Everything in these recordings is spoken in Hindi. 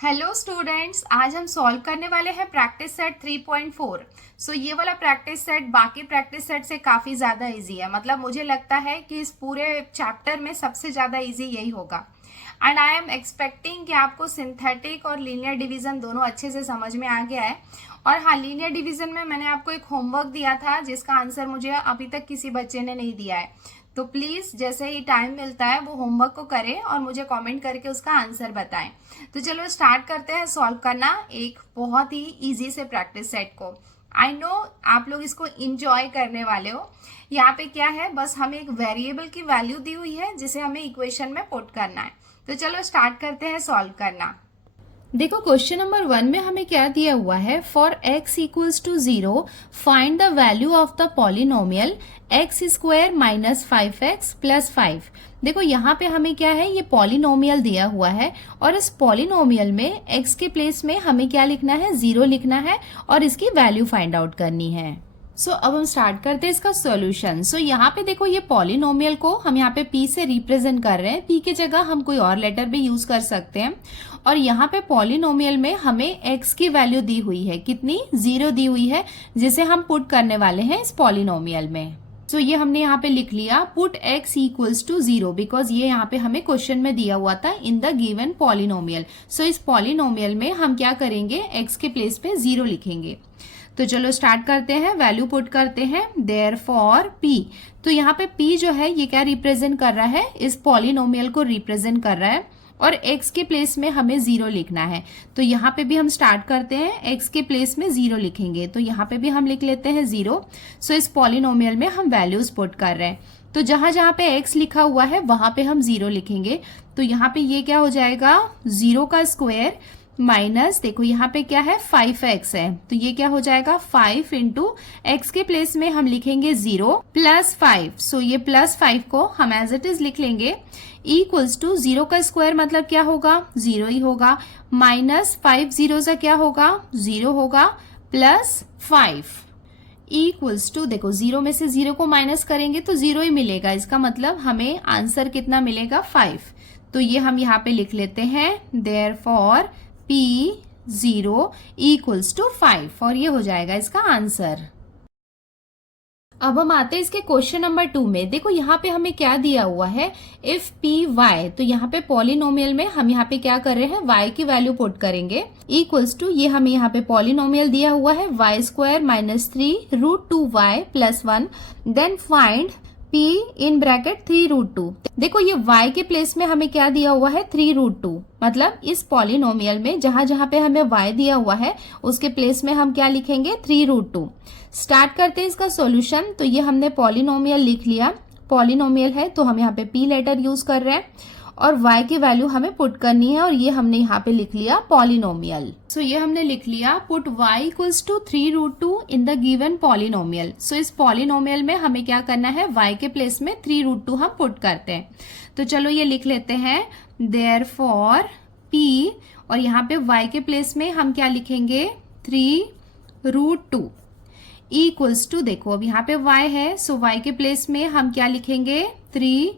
हेलो स्टूडेंट्स, आज हम सॉल्व करने वाले हैं प्रैक्टिस सेट 3.4। सो ये वाला प्रैक्टिस सेट बाकी प्रैक्टिस सेट से काफ़ी ज़्यादा इजी है। मतलब मुझे लगता है कि इस पूरे चैप्टर में सबसे ज़्यादा इजी यही होगा। एंड आई एम एक्सपेक्टिंग कि आपको सिंथेटिक और लीनियर डिवीज़न दोनों अच्छे से समझ में आ गया है। और हाँ, लीनियर डिवीज़न में मैंने आपको एक होमवर्क दिया था जिसका आंसर मुझे अभी तक किसी बच्चे ने नहीं दिया है। तो प्लीज़ जैसे ही टाइम मिलता है वो होमवर्क को करें और मुझे कमेंट करके उसका आंसर बताएं। तो चलो स्टार्ट करते हैं सॉल्व करना एक बहुत ही इजी से प्रैक्टिस सेट को। आई नो आप लोग इसको इंजॉय करने वाले हो। यहाँ पे क्या है, बस हमें एक वेरिएबल की वैल्यू दी हुई है जिसे हमें इक्वेशन में पुट करना है। तो चलो स्टार्ट करते हैं सॉल्व करना। देखो क्वेश्चन नंबर 1 में हमें क्या दिया हुआ है, for x equals to 0 find the value of the polynomial x square minus 5x plus 5। देखो यहाँ पे हमें क्या है, ये पॉलिनोमियल दिया हुआ है और इस पॉलिनोमियल में x के प्लेस में हमें क्या लिखना है, 0 लिखना है और इसकी वैल्यू फाइंड आउट करनी है। अब हम स्टार्ट करते हैं इसका सॉल्यूशन। यहाँ पे देखो ये पॉलिनोमियल को हम यहाँ पे p से रिप्रेजेंट कर रहे हैं। p की जगह हम कोई और लेटर भी यूज कर सकते हैं। और यहाँ पे पॉलिनोमियल में हमें x की वैल्यू दी हुई है, कितनी, 0 दी हुई है, जिसे हम पुट करने वाले हैं इस पॉलिनोमियल में। ये हमने यहाँ पे लिख लिया, put x equals to 0, because ये यहाँ पे हमें क्वेश्चन में दिया हुआ था इन द गिवन पॉलिनोमियल। इस पॉलिनोमियल में हम क्या करेंगे, x के प्लेस पे 0 लिखेंगे। तो चलो स्टार्ट करते हैं, वैल्यू पुट करते हैं। देयरफॉर p, तो यहाँ पे p जो है ये क्या रिप्रेजेंट कर रहा है, इस पॉलिनोमियल को रिप्रेजेंट कर रहा है और x के प्लेस में हमें 0 लिखना है। तो यहाँ पे भी हम स्टार्ट करते हैं, x के प्लेस में 0 लिखेंगे। तो यहाँ पे भी हम लिख लेते हैं 0। इस पॉलिनोमियल में हम वैल्यूज पुट कर रहे हैं। तो जहां जहां पे x लिखा हुआ है वहां पे हम 0 लिखेंगे। तो यहाँ पे ये क्या हो जाएगा, 0 का स्क्वायर माइनस, देखो यहाँ पे क्या है, 5x है, तो ये क्या हो जाएगा 5 इंटू एक्स के प्लेस में हम लिखेंगे 0 प्लस 5। ये प्लस 5 को हम एज इट इज लिख लेंगे, इक्वल्स टू 0 का स्क्वायर मतलब क्या होगा, 0 ही होगा, माइनस 5 जीरो से क्या होगा, 0 होगा, प्लस 5 इक्वल्स टू, देखो 0 में से 0 को माइनस करेंगे तो 0 ही मिलेगा। इसका मतलब हमें आंसर कितना मिलेगा, 5। तो ये हम यहाँ पे लिख लेते हैं, देयरफॉर p 0 इक्वल्स टू 5 और ये हो जाएगा इसका आंसर। अब हम आते हैं इसके क्वेश्चन नंबर 2 में। देखो यहाँ पे हमें क्या दिया हुआ है, इफ p y, तो यहाँ पे पॉलिनोमियल में हम यहाँ पे क्या कर रहे हैं, y की वैल्यू पुट करेंगे, इक्वल्स टू, ये हमें यहाँ पे पॉलिनोमियल दिया हुआ है y square minus 3 root 2y plus 1, then find p in bracket 3 root 2। देखो ये y के प्लेस में हमें क्या दिया हुआ है, 3 रूट 2। मतलब इस पॉलिनोमियल में जहां जहां पे हमें y दिया हुआ है उसके प्लेस में हम क्या लिखेंगे, 3 रूट 2। स्टार्ट करते हैं इसका सॉल्यूशन। तो ये हमने पॉलिनोमियल लिख लिया, पॉलिनोमियल है तो हम यहाँ पे p लेटर यूज कर रहे हैं और y की वैल्यू हमें पुट करनी है और ये हमने यहाँ पे लिख लिया पॉलिनोमियल। ये हमने लिख लिया, put y equals to 3 root 2 in the given polynomial. इस पॉलिनोमियल में हमें क्या करना है, y के प्लेस में 3 रूट 2 हम पुट करते हैं। तो चलो ये लिख लेते हैं, देयरफॉर p, और यहाँ पे y के प्लेस में हम क्या लिखेंगे, 3 रूट 2 इक्वल्स टू, देखो अब यहाँ पे y है, y के प्लेस में हम क्या लिखेंगे, 3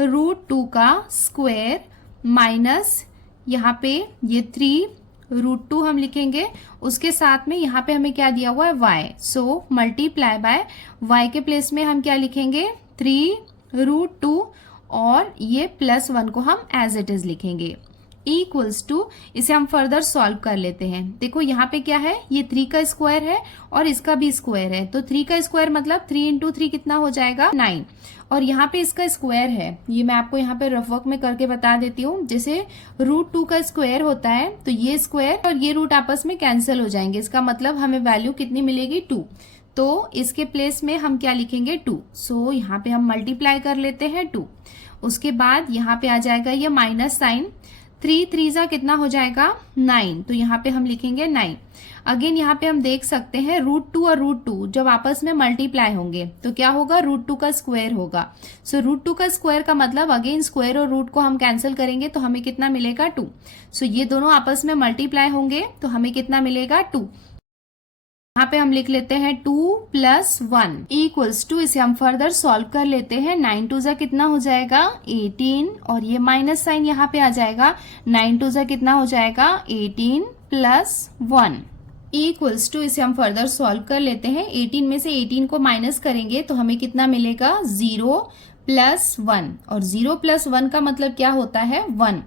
रूट 2 का स्क्वायर माइनस यहाँ पे ये 3 रूट 2 हम लिखेंगे, उसके साथ में यहाँ पे हमें क्या दिया हुआ है, y। मल्टीप्लाई बाय y के प्लेस में हम क्या लिखेंगे, 3 रूट 2 और ये प्लस 1 को हम एज इट इज लिखेंगे, इक्वल्स टू, इसे हम फर्दर सॉल्व कर लेते हैं। देखो यहाँ पे क्या है, ये 3 का स्क्वायर है और इसका भी स्क्वायर है। तो 3 का स्क्वायर मतलब 3 इंटू 3 कितना हो जाएगा, 9। और यहाँ पे इसका स्क्वायर है, ये मैं आपको यहाँ पे रफ वर्क में करके बता देती हूँ। जैसे रूट 2 का स्क्वायर होता है तो ये स्क्वायर और ये रूट आपस में कैंसिल हो जाएंगे, इसका मतलब हमें वैल्यू कितनी मिलेगी, 2। तो इसके प्लेस में हम क्या लिखेंगे, 2। यहाँ पे हम मल्टीप्लाई कर लेते हैं 2। उसके बाद यहाँ पे आ जाएगा ये माइनस साइन, 3 3 कितना हो जाएगा, 9। तो यहाँ पे हम लिखेंगे 9। अगेन यहाँ पे हम देख सकते हैं रूट 2 और रूट 2 जब आपस में मल्टीप्लाई होंगे तो क्या होगा, रूट 2 का स्क्वायर होगा। रूट 2 का स्क्वायर का मतलब अगेन स्क्वायर और रूट को हम कैंसिल करेंगे तो हमें कितना मिलेगा, 2। ये दोनों आपस में मल्टीप्लाई होंगे तो हमें कितना मिलेगा, 2। यहाँ पे हम लिख लेते हैं 2 + 1 इक्वल्स टू, इसे हम फर्दर सॉल्व कर लेते हैं। 9 2 कितना हो जाएगा 18, और ये माइनस साइन यहाँ पे आ जाएगा। 9 2 कितना हो जाएगा 18 + 1 इक्वल्स टू, इसे हम फर्दर सॉल्व कर लेते हैं। 18 में से 18 को माइनस करेंगे तो हमें कितना मिलेगा 0 + 1, और 0 + 1 का मतलब क्या होता है 1।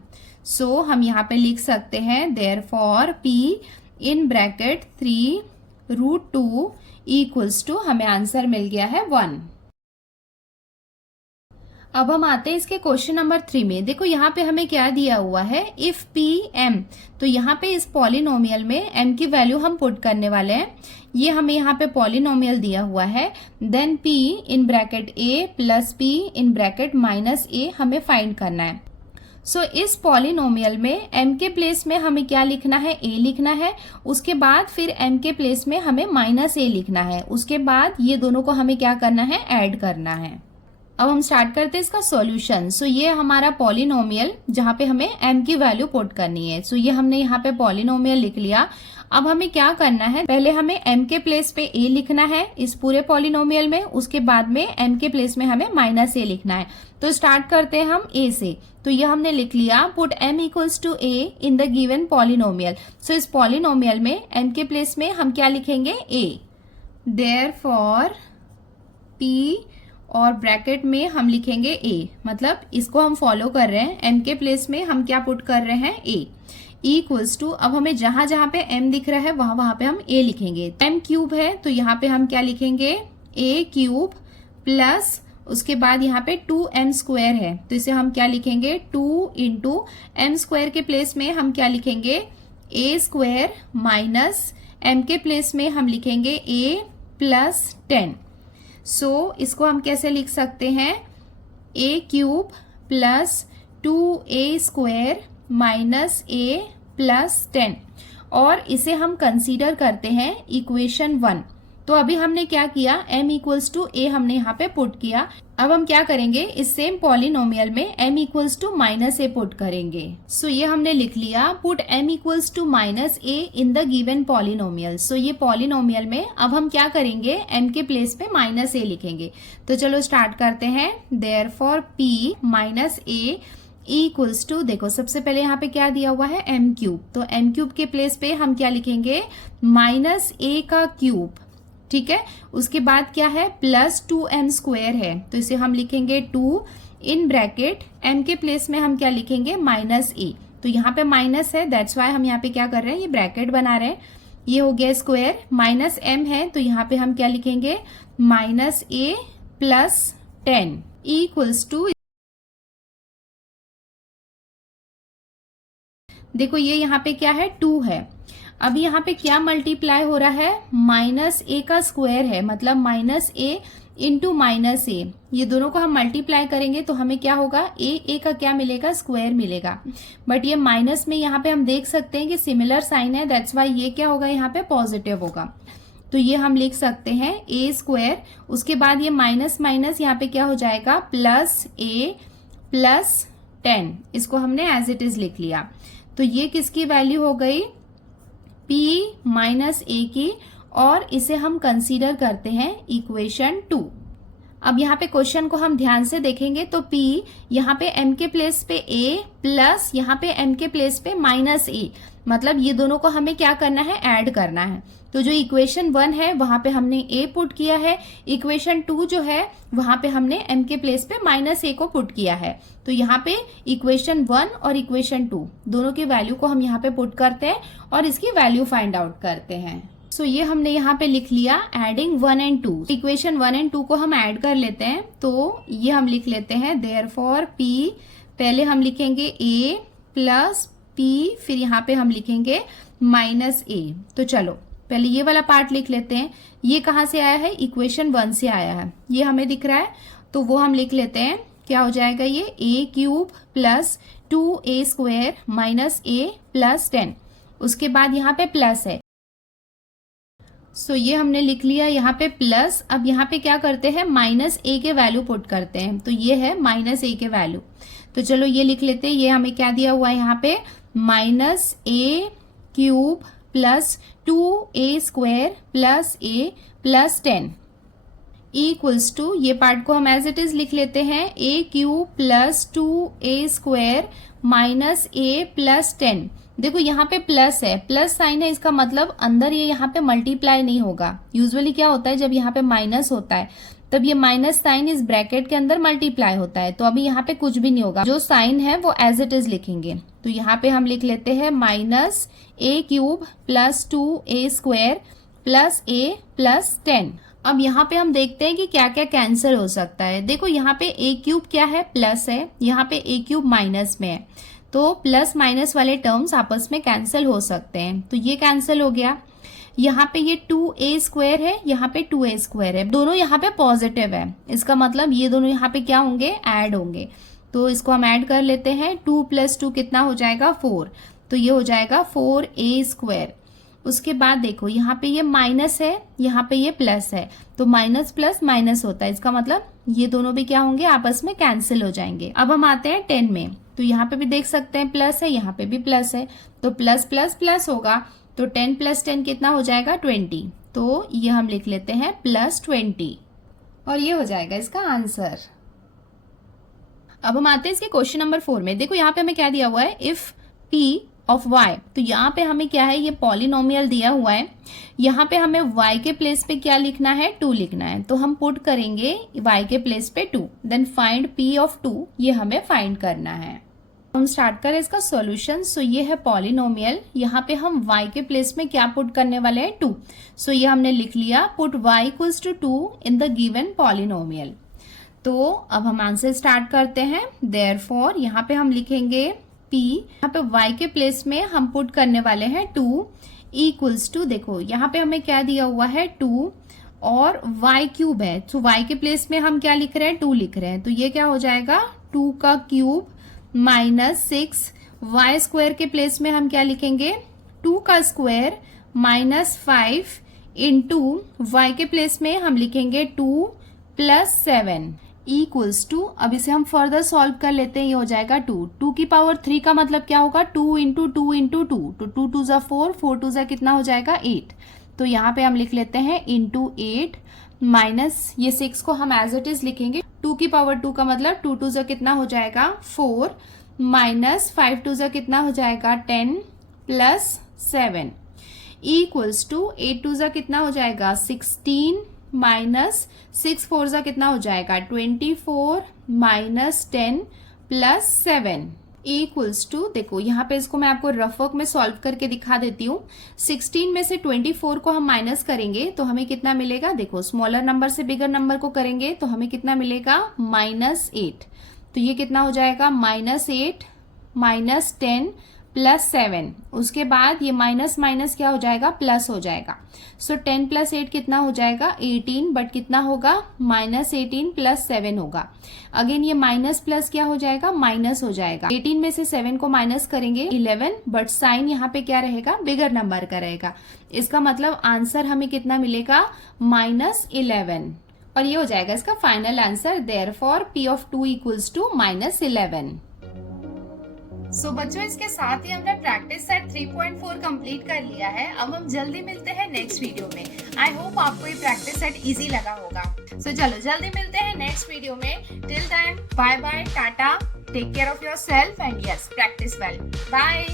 सो हम यहाँ पे लिख सकते हैं therefore P in bracket 3√2 equals to, हमें आंसर मिल गया है 1। अब हम आते हैं इसके क्वेश्चन नंबर 3 में। देखो यहाँ पे हमें क्या दिया हुआ है, इफ P M, तो यहाँ पे इस पॉलिनोमियल में M की वैल्यू हम पुट करने वाले हैं। ये हमें यहाँ पे पॉलिनोमियल दिया हुआ है। Then P in bracket A + P in bracket -A हमें फाइंड करना है। सो इस पॉलिनोमियल में M के प्लेस में हमें क्या लिखना है, A लिखना है। उसके बाद फिर M के प्लेस में हमें -A लिखना है। उसके बाद ये दोनों को हमें क्या करना है, ऐड करना है। अब हम स्टार्ट करते हैं इसका सॉल्यूशन। सो ये हमारा पॉलिनोमियल जहाँ पे हमें M की वैल्यू पुट करनी है। सो ये हमने यहाँ पे पॉलिनोमियल लिख लिया। अब हमें क्या करना है, पहले हमें M के प्लेस पे A लिखना है इस पूरे पॉलिनोमियल में। उसके बाद में M के प्लेस में हमें -A लिखना है। तो स्टार्ट करते हैं हम A से। तो ये हमने लिख लिया, put M equals to A in the given polynomial. So इस पॉलिनोमियल में M के प्लेस में हम क्या लिखेंगे A। देयरफॉर P और ब्रैकेट में हम लिखेंगे A, मतलब इसको हम फॉलो कर रहे हैं। M के प्लेस में हम क्या पुट कर रहे हैं A इक्वल्स टू, अब हमें जहां जहां पे M दिख रहा है वहां पे हम A लिखेंगे। M क्यूब है तो यहाँ पे हम क्या लिखेंगे A क्यूब प्लस, उसके बाद यहाँ पे 2m² है तो इसे हम क्या लिखेंगे 2 × m² के प्लेस में हम क्या लिखेंगे A² माइनस M के प्लेस में हम लिखेंगे A + 10। सो इसको हम कैसे लिख सकते हैं, A cube plus 2A² minus A + 10, और इसे हम कंसीडर करते हैं इक्वेशन 1। तो अभी हमने क्या किया, M इक्वल्स टू A हमने यहाँ पे पुट किया। अब हम क्या करेंगे, इस सेम पॉलिनोमियल में M equals to -A put करेंगे। सो ये हमने लिख लिया, put M equals to -A in the given polynomial. So ये पॉलिनोमियल में अब हम क्या करेंगे, M के प्लेस पे -A लिखेंगे। तो चलो स्टार्ट करते हैं। Therefore P -A equals to, देखो सबसे पहले यहाँ पे क्या दिया हुआ है M क्यूब, तो M क्यूब के प्लेस पे हम क्या लिखेंगे -A का क्यूब, ठीक है। उसके बाद क्या है प्लस 2m² है तो इसे हम लिखेंगे 2 इन ब्रैकेट M के प्लेस में हम क्या लिखेंगे -A। तो यहाँ पे माइनस है, दैट्स वाई हम यहाँ पे क्या कर रहे हैं, ये ब्रैकेट बना रहे हैं। ये हो गया स्क्वायर, -m है तो यहाँ पे हम क्या लिखेंगे -A + 10 इक्वल्स टू, देखो ये यहाँ पे क्या है 2 है। अब यहाँ पे क्या मल्टीप्लाई हो रहा है, -A का स्क्वायर है, मतलब -A × -A। ये दोनों को हम मल्टीप्लाई करेंगे तो हमें क्या होगा, A का क्या मिलेगा, स्क्वायर मिलेगा। बट ये माइनस में यहाँ पे हम देख सकते हैं कि सिमिलर साइन है, दैट्स वाई ये क्या होगा यहाँ पे पॉजिटिव होगा। तो ये हम लिख सकते हैं A², उसके बाद ये माइनस माइनस यहाँ पे क्या हो जाएगा +A + 10, इसको हमने एज इट इज लिख लिया। तो ये किसकी वैल्यू हो गई, P -A की, और इसे हम कंसीडर करते हैं इक्वेशन 2। अब यहाँ पे क्वेश्चन को हम ध्यान से देखेंगे तो P यहाँ पे M के प्लेस पे A प्लस यहाँ पे M के प्लेस पे -A, मतलब ये दोनों को हमें क्या करना है, ऐड करना है। तो जो इक्वेशन 1 है वहां पे हमने A पुट किया है, इक्वेशन 2 जो है वहां पे हमने M के प्लेस पे -A को पुट किया है। तो यहाँ पे इक्वेशन 1 और इक्वेशन 2 दोनों की वैल्यू को हम यहाँ पे पुट करते हैं और इसकी वैल्यू फाइंड आउट करते हैं। सो ये हमने यहाँ पे लिख लिया एडिंग 1 और 2। इक्वेशन 1 और 2 को हम ऐड कर लेते हैं तो ये हम लिख लेते हैं देयरफॉर P, पहले हम लिखेंगे A + P, फिर यहाँ पे हम लिखेंगे -A। तो चलो पहले ये वाला पार्ट लिख लेते हैं। ये कहाँ से आया है, इक्वेशन 1 से आया है, ये हमें दिख रहा है तो वो हम लिख लेते हैं। क्या हो जाएगा ये A³ + 2A² -A + 10, उसके बाद यहाँ पे प्लस है। सो ये हमने लिख लिया यहाँ पे प्लस। अब यहाँ पे क्या करते हैं, -A के वैल्यू पुट करते हैं, तो ये है -A के वैल्यू। तो चलो ये लिख लेते हैं। ये हमें क्या दिया हुआ है यहाँ पे, -A³ plus 2a² plus a plus 10 equals to, ये पार्ट को हम एज इट इज लिख लेते हैं, a³ plus 2a² minus a plus 10। देखो यहाँ पे प्लस है, प्लस साइन है, इसका मतलब अंदर ये यहाँ पे मल्टीप्लाई नहीं होगा। यूजुअली क्या होता है जब यहाँ पे माइनस होता है तब ये माइनस साइन इस ब्रैकेट के अंदर मल्टीप्लाई होता है, तो अभी यहाँ पे कुछ भी नहीं होगा, जो साइन है वो एज इट इज लिखेंगे। तो यहाँ पे हम लिख लेते हैं minus a³ plus 2a² plus a plus 10। अब यहाँ पे हम देखते हैं कि क्या क्या कैंसिल हो सकता है। देखो यहाँ पे a³ क्या है, प्लस है, यहाँ पे a³ माइनस में है, तो प्लस माइनस वाले टर्म्स आपस में कैंसिल हो सकते हैं, तो ये कैंसिल हो गया। यहाँ पे ये 2a² है, यहाँ पे 2a² है, दोनों यहाँ पे पॉजिटिव है, इसका मतलब ये दोनों यहाँ पे क्या होंगे, ऐड होंगे। तो इसको हम ऐड कर लेते हैं, 2 प्लस 2 कितना हो जाएगा, 4, तो ये हो जाएगा 4a²। उसके बाद देखो यहाँ पे ये माइनस है, यहाँ पे ये प्लस है, तो माइनस प्लस माइनस होता है, इसका मतलब ये दोनों भी क्या होंगे, आपस में कैंसिल हो जाएंगे। अब हम आते हैं 10 में, तो यहाँ पे भी देख सकते हैं प्लस है, यहाँ पे भी प्लस है, तो प्लस प्लस प्लस होगा, तो 10 प्लस 10 कितना हो जाएगा, 20, तो ये हम लिख लेते हैं प्लस 20, और ये हो जाएगा इसका आंसर। अब हम आते हैं इसके क्वेश्चन नंबर 4 में। देखो यहाँ पे हमें क्या दिया हुआ है, इफ p ऑफ y, तो यहाँ पे हमें क्या है, ये पॉलिनोमियल दिया हुआ है, यहाँ पे हमें y के प्लेस पे क्या लिखना है, 2 लिखना है, तो हम पुट करेंगे y के प्लेस पे 2, देन फाइंड p ऑफ 2, ये हमें फाइंड करना है। हम स्टार्ट करें इसका सॉल्यूशन। सो ये है पॉलिनोमियल, यहाँ पे हम y के प्लेस में क्या पुट करने वाले हैं, 2, सो ये हमने लिख लिया, put y equals to 2 in the given polynomial. तो अब हम आंसर स्टार्ट करते हैं। देयरफॉर यहाँ पे हम लिखेंगे p, यहाँ पे y के प्लेस में हम पुट करने वाले हैं 2 इक्वल्स टू, देखो यहाँ पे हमें क्या दिया हुआ है, 2 और y³ है, तो y के प्लेस में हम क्या लिख रहे हैं, 2 लिख रहे हैं, तो ये क्या हो जाएगा, 2 का क्यूब माइनस 6, y² के प्लेस में हम क्या लिखेंगे, 2 का स्क्वायर माइनस 5 इंटू y के प्लेस में हम लिखेंगे 2 प्लस 7 इक्वल्स टू, अब इसे हम फर्दर सॉल्व कर लेते हैं, ये हो जाएगा 2 की पावर 3 का मतलब क्या होगा, 2 इंटू 2 इंटू 2, तो 2 2 जा 4, 4 2 जा कितना हो जाएगा, 8, तो यहाँ पे हम लिख लेते हैं इंटू 8 माइनस ये 6 को हम एज इट इज लिखेंगे, 2 की पावर 2 का मतलब 2 2 जा कितना हो जाएगा, 4 माइनस 5 2 जा कितना हो जाएगा, 10 प्लस 7 इक्वल्स टू 8 2 जा कितना हो जाएगा, 16 माइनस 6 4 जा कितना हो जाएगा, 24 माइनस 10 प्लस 7 इक्वल्स टू, देखो यहाँ पे इसको मैं आपको रफ वर्क में सॉल्व करके दिखा देती हूँ। 16 में से 24 को हम माइनस करेंगे तो हमें कितना मिलेगा, देखो स्मॉलर नंबर से बिगर नंबर को करेंगे तो हमें कितना मिलेगा, -8, तो ये कितना हो जाएगा, -8 माइनस 10 प्लस 7, उसके बाद ये माइनस माइनस क्या हो जाएगा, प्लस हो जाएगा, सो 10 प्लस 8 कितना हो जाएगा, 18, बट कितना होगा, -18 प्लस 7 होगा। अगेन ये माइनस प्लस क्या हो जाएगा, माइनस हो जाएगा, 18 में से 7 को माइनस करेंगे 11, बट साइन यहाँ पे क्या रहेगा, बिगर नंबर का रहेगा, इसका मतलब आंसर हमें कितना मिलेगा, -11, और ये हो जाएगा इसका final answer. Therefore p of 2 equals to -11। So बच्चों, इसके साथ ही हमने प्रैक्टिस सेट 3.4 कंप्लीट कर लिया है। अब हम जल्दी मिलते हैं नेक्स्ट वीडियो में। आई होप आपको ये प्रैक्टिस सेट इजी लगा होगा। सो चलो जल्दी मिलते हैं नेक्स्ट वीडियो में। Till time bye bye, tata, take care of yourself and yes, practice well, bye.